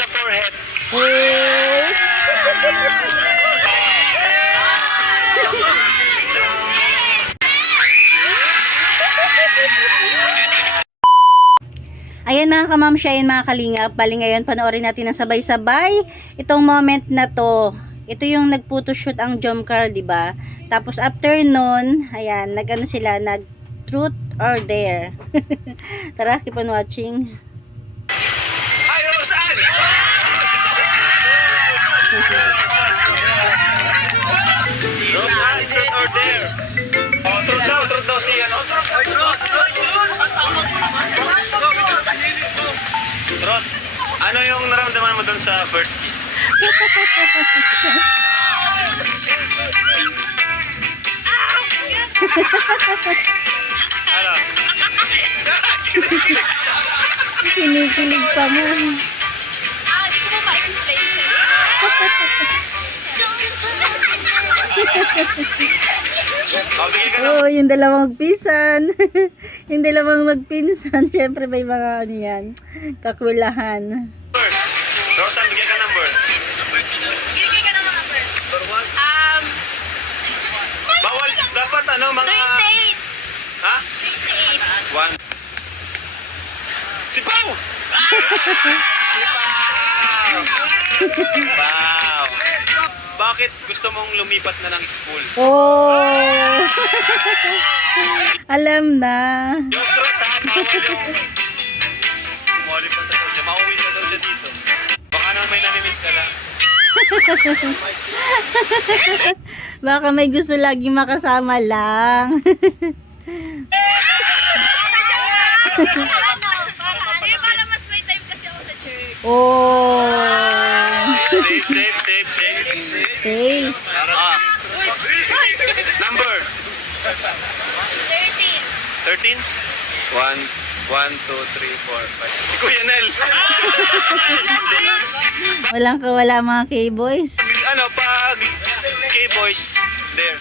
sa forehead. Ayan mga kamamsya, ayan mga kalingap, bali ngayon panoorin natin ng sabay-sabay itong moment na to. Ito yung nag-photoshoot ang Jomcar, di ba? Tapos after nun, ayan, nag-ano sila, nag-truth or dare. Tara, keep on watching. Ay, saan? Roseanne, truth or dare? Oh, truth daw siya, no? Truth. Ano yung naramdaman mo dun sa first kiss? Ano? Kinikilig pa mo. Hindi ko mo ma-explain. Bigyan ka ng Oh, yung dalawang magpinsan. Yung dalawang magpinsan, syempre may mga ano yan, kakwilahan. number. Roseanne, bigyan ka ng number. Bigyan ka ng number. Number 1? 28. Bawal, dapat ano, mga... Ha? 28. 1. Si Pao! Wow! Bakit gusto mong lumipat na ng school? Oh! Alam na. Yung truth ha, bawal yung... Lumipat na daw siya, mauwi na daw siya dito. Baka naman may namimiss ka lang. Baka may gusto lagi makasama lang. Para mas may time kasi ako sa church. Oh! Safe. Safe. Ah, number 13. 13? 1, 2, 3, 4, 5. Si Kuya Nel. Walang kawala mga K-boys. Ano, pag K-boys, there.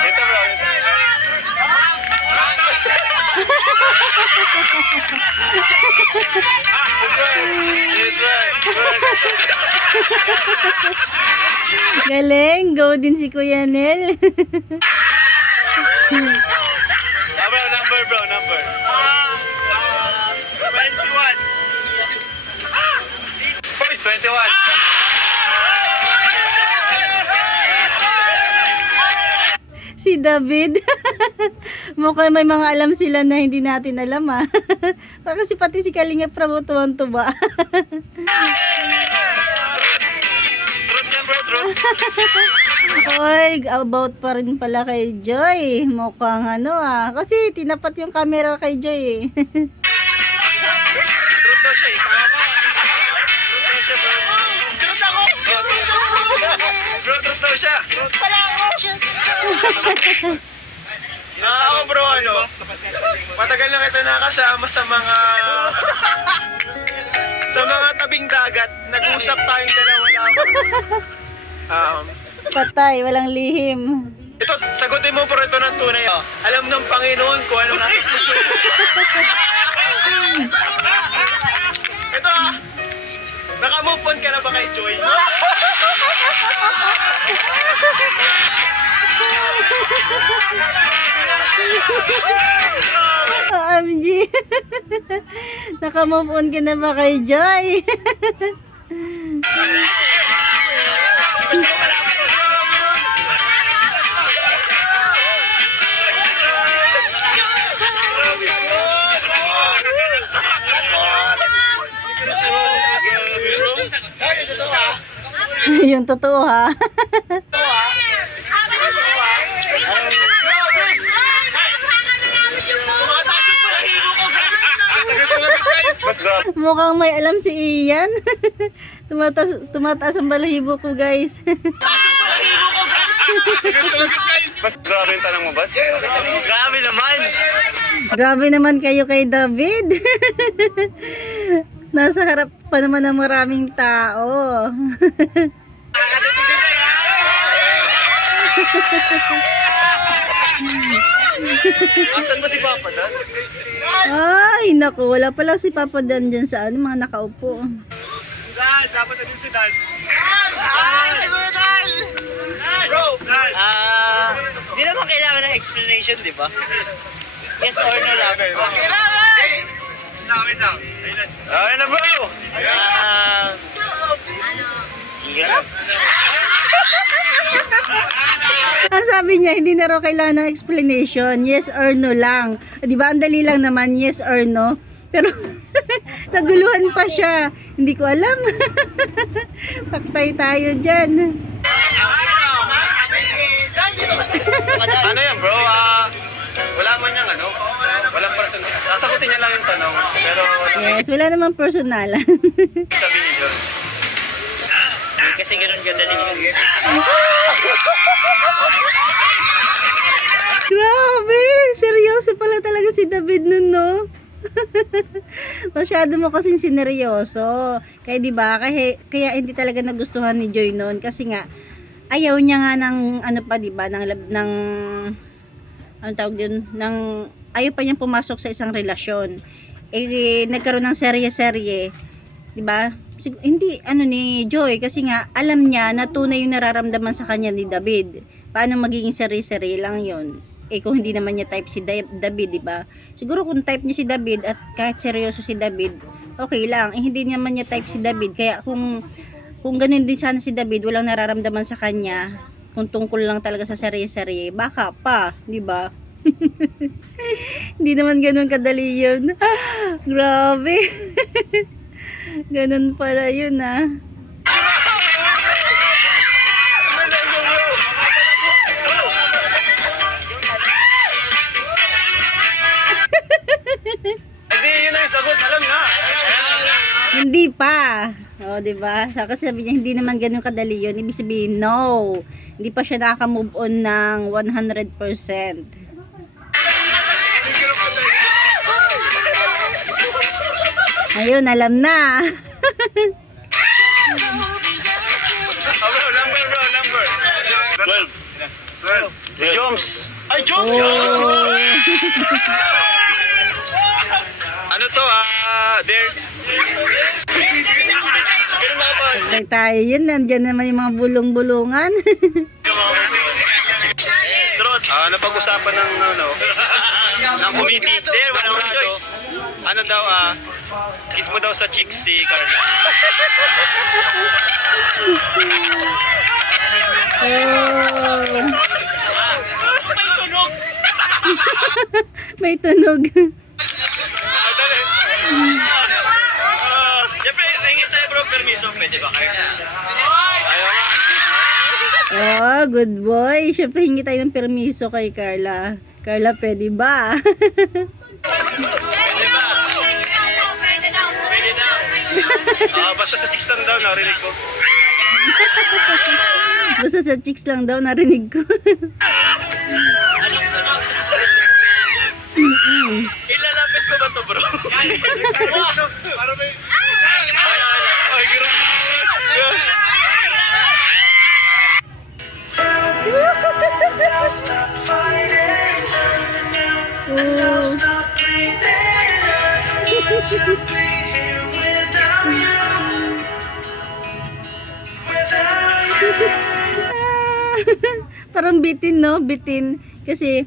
Ito bro. It's right. Galing. Go din si Kuya Nel. Bro, number. 21. Boys, 21. Si David. Mukhang may mga alam sila na hindi natin alam ah. Kasi pati si Kalinga Prabo tuwang-tuwa. Truth yan bro, truth. Oy, about pa rin pala kay Joy. Mukhang ano ah. Kasi tinapat yung camera kay Joy eh. Truth daw siya eh. Truth daw siya bro. Truth ako. Bro, truth daw siya. Truth pala ako. Ako bro, ano? Matagal na kita nakasama sa mga tabing dagat. Nag-usap tayong dalawa lang. Patay, walang lihim. Ito, sagutin mo pero ito ng tunay. Alam ng Panginoon kung ano nasa puso mo. Ito naka-move on ka na ba kay Joy? OMG. Naka-move on ka na ba kay Joy? Yung totoo ha. Mukhang may alam si Ian. Tumataas ang balahibo ko, guys. Ba't grabe yung tanong mo, Bats? Grabe naman! Grabe naman kayo kay David. Nasa harap pa naman ng maraming tao. Asan ba si Papa Dan? Ay, naku, wala pala si Papa Dan dyan sa ano, mga nakaupo. Dan, dapat na din si Dan. Bro! Di naman kailangan ng explanation, di ba? Yes or no lang. Kailangan! Wait lang. Okay na bro! Yeah. Ang sabi niya, hindi na raw kailangan ng explanation. Yes or no lang. Di ba, ang dali lang naman, yes or no. Pero, naguluhan pa siya. Hindi ko alam. Paktay tayo dyan. Ano yan bro? Wala man yung ano. Walang person. Sasagutin niya lang yung tanong. Pero Yes, wala namang personalan. sabi niya yun. Kasi ganun kadali yun. Grabe! Seryoso pala talaga si David nun, no? Masyado mo kasing sineryoso. Kaya 'di ba? Kaya hindi talaga nagustuhan ni Joy noon kasi nga ayaw niya nga ng ano pa 'di ba ng ano tawag yun, ng ayaw pa niyang pumasok sa isang relasyon. Nagkaroon ng serye-serye, 'di ba? Hindi ano ni Joy kasi nga alam niya na tunay yung nararamdaman sa kanya ni David. Paano magiging serye-serye lang 'yon? Kung hindi naman niya type si David, di ba? Siguro kung type niya si David at kahit seryoso si David, okay lang. Hindi naman niya type si David. Kaya kung ganun din sana si David, walang nararamdaman sa kanya, kung tungkol lang talaga sa serye-serye, baka pa, di ba? Hindi naman ganun kadali yun. Grabe. Ganun pala yun, ah. Hindi, yun na yung sagot. Alam na. Hindi pa. O, di ba? Kasi sabi niya, hindi naman ganun kadali yun. Ibig sabihin, no. Hindi pa siya nakaka-move on ng 100%. Ayun, alam na. Bro, number. 12. Si Joms. Ay, Diyos! Oh. Ano to there? Pero mga ba? Ay, tayo yun. Nandyan naman yung mga bulong-bulungan. Trot, napag-usapan ng ng committee. There, walang choice. Ano daw, kiss mo daw sa chicks si Carla. Oh. May tunog. Dali. Siyempre, nangin tayo bro, permiso. Pwede ba kayo? Ayaw nga. Oh, good boy. Siyempre, hingi tayo ng permiso kay Carla. Carla, pwede ba? Pwede ba? Basta sa chicks lang daw, narinig ko. Basta sa chicks lang daw, narinig ko. Ilalapit ko ba to bro? Para may... Ay, grabe. Stop fighting, turn around, and now stop breathing. I don't want to be here without you. Without you. Parang bitin, no? Bitin. Kasi,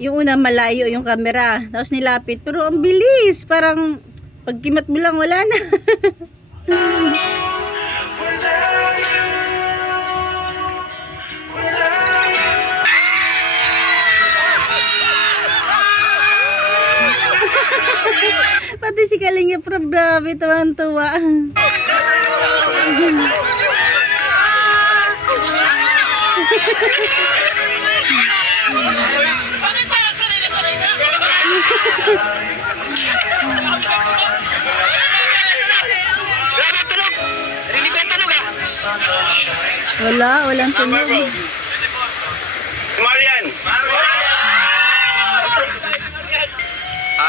yung una malayo yung camera. Tapos nilapit. Pero ang bilis. Parang, pagkimat mo lang, wala na. Without you. Without you. Pati si Kalinga Prab, grabe, tuwang-tuwa. Grabe tunog! Rinig ko yung tunog Walang tunog. Marian!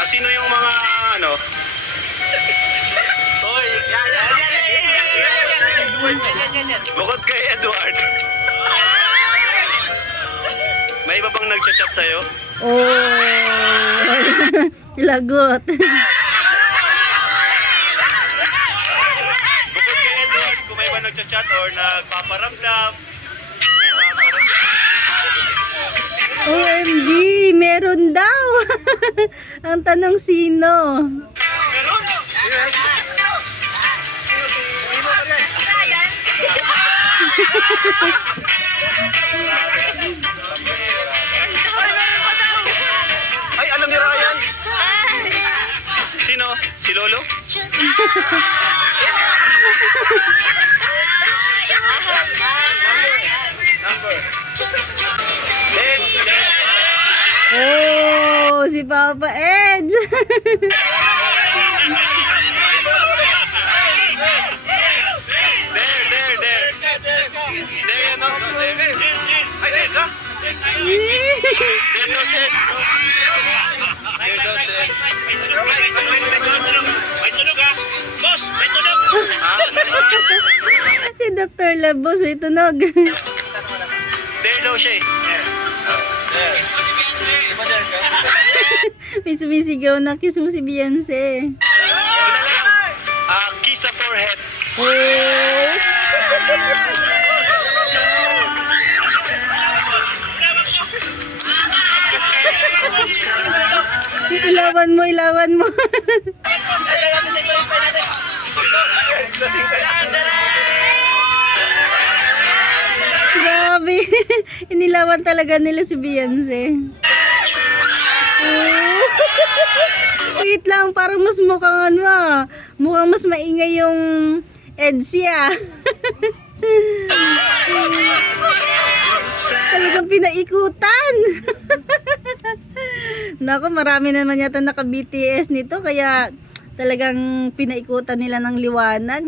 Sino yung mga Hoy! Bukod kay Edward. May iba bang nagchat-chat sa'yo? Oh, lagot. Bukod kay Edward, kung may iba nagchat-chat or nagpaparamdam. OMG, meron daw. Ang tanong sino? Meron? Ryan. Ay, alam ni Ryan. Sino? Si Lolo? Number. Oh, si Papa Ed. There. There yan, no? No, there. Ay, there ka? There daw si Ed. There daw si Ed. Ha? Si Dr. Labos, may tunog. There daw siya eh. Di ba dyan ka? May sumisigaw na kiss mo si Beyonce. Ito na lang. Kiss sa forehead. Oh. Ilawan mo. Grabe. Inilawan talaga nila si Beyonce. Oh. Wait lang, parang mas mukhang ano ah. Mukhang mas maingay yung EDSI ah. Talagang pinaikutan. Nako, marami naman yata naka-BTS nito kaya talagang pinaikutan nila ng liwanag.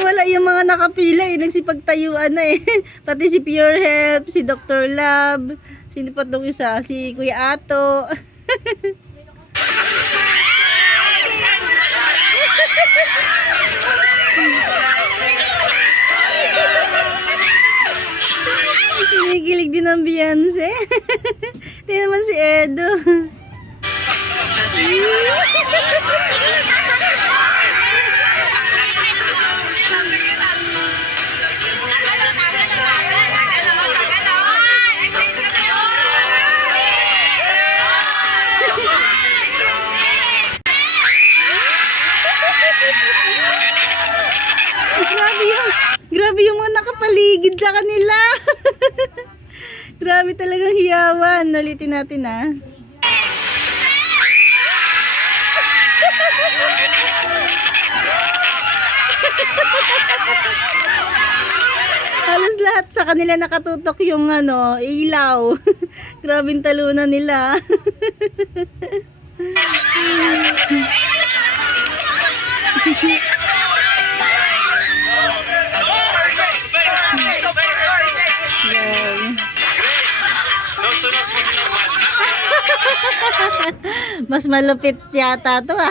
Wala yung mga nakapila eh, nagsipagtayuan na eh. Pati si Pure Health, si Dr. Lab, sino pa tong isa, si Kuya Ato. Kinikilig din ang Beyonce. Tingnan naman si Edo. Grabe yung mga nakapaligid sa kanila. Grabe talagang hiyawan. Ulitin natin ah. Halos lahat sa kanila nakatutok yung ano, ilaw. Grabing talunan nila. Yan. Nose to nose mo si Norman. Mas malupit yata to ah.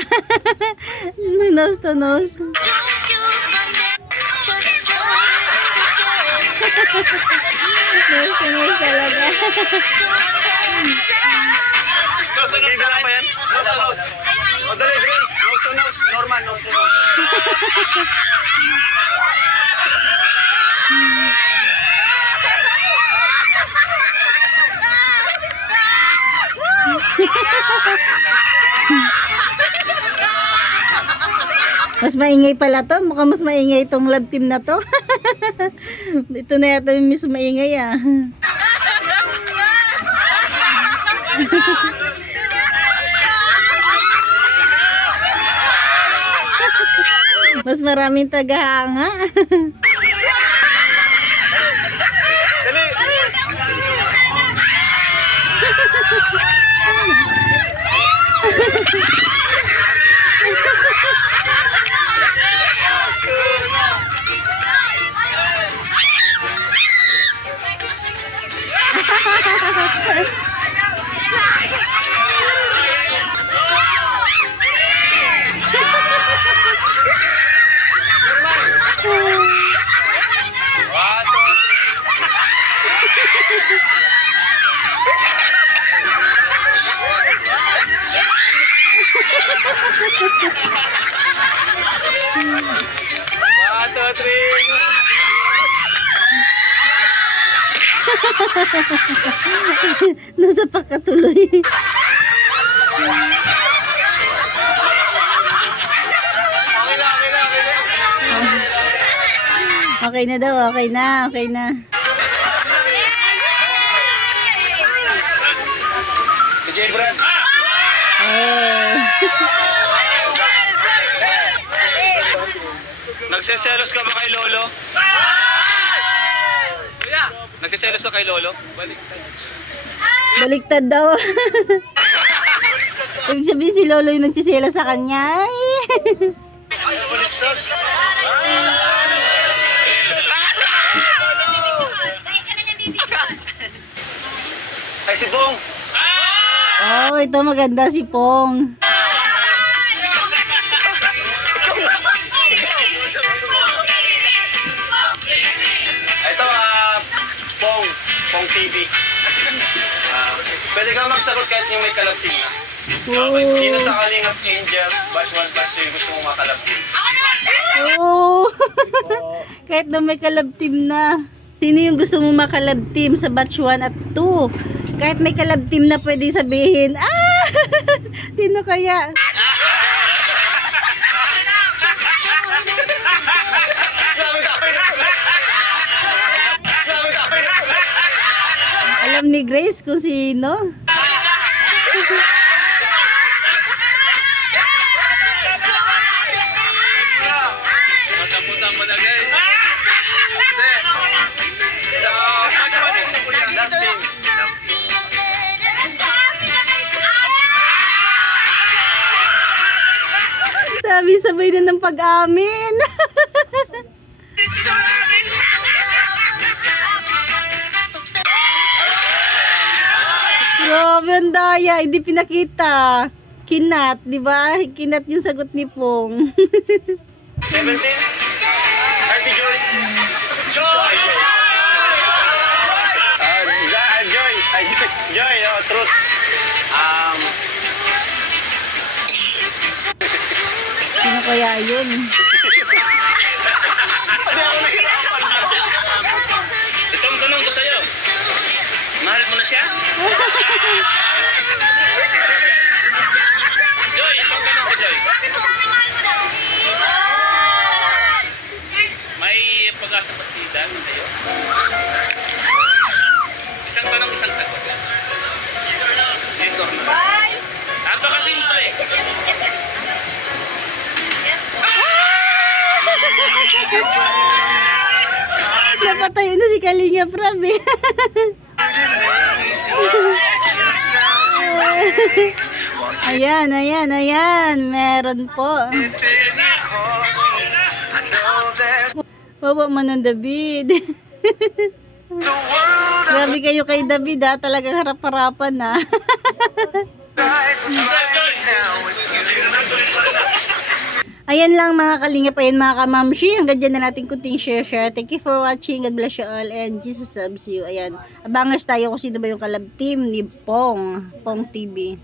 Nose to nose. Nose to nose talaga. Magkaiba pa yan? Nose to nose. O dali, Grace. Nose to nose. Norman, nose to nose. Mas maingay pala to. Mukhang mas maingay itong love team na to. Ito na yata yung mas maingay ah. Mas maraming tagahanga. Dali. Nasa pakatuloy. Okay na daw, okay na, okay na. Si Jay Brad. Oh. Nagseselos ka ba kay Lolo? Nagseselos ka kay Lolo? Baliktad daw. Ibig sabihin si Lolo yung nagsisela sa kanya. Ay. Ay, si Bong! Oh, ito maganda si Pong. Ito, Pong TV. Pwede kang magsagot kahit yung may kalabting na. Sino sa Kalingap Angels, batch 1, batch 2 yung gusto mong makalabting? Oh. Kahit na may kalab team na. Sino yung gusto mo makalab team sa batch 1 at 2? Kahit may kalab team na pwede sabihin, ah! Sino kaya? Alam ni Grace kung sino. Matapusan mo na guys. Sabi sabay na ng pag-amin. Grabe ang daya, hindi pinakita. Kinat, di ba? Kinat yung sagot ni Pong. 17? Ay, si Joy. Joy! Joy! Ay, Joy, oh, truth. Sino kaya yun? Itong tanong ko sa'yo. Mahal mo na siya? Joy, itong tanong ko, Joy. May pag-asa pa si Dan sa'yo? Isang tanong, isang sagot. Yes or no? Yes or no? Napakasimple. Napatayo na si Kalinga Prab eh. Ayan, ayan, ayan. Meron po. Wawa man ang David. Grabe kayo kay David ha. Talagang harap-harapan ha. Ayan lang mga kalingap, ayan mga kamamshi. Hanggang dyan na natin kunting share. Thank you for watching. God bless you all and Jesus loves you. Ayan. Abangers tayo kung sino ba yung kalab team ni Pong TV.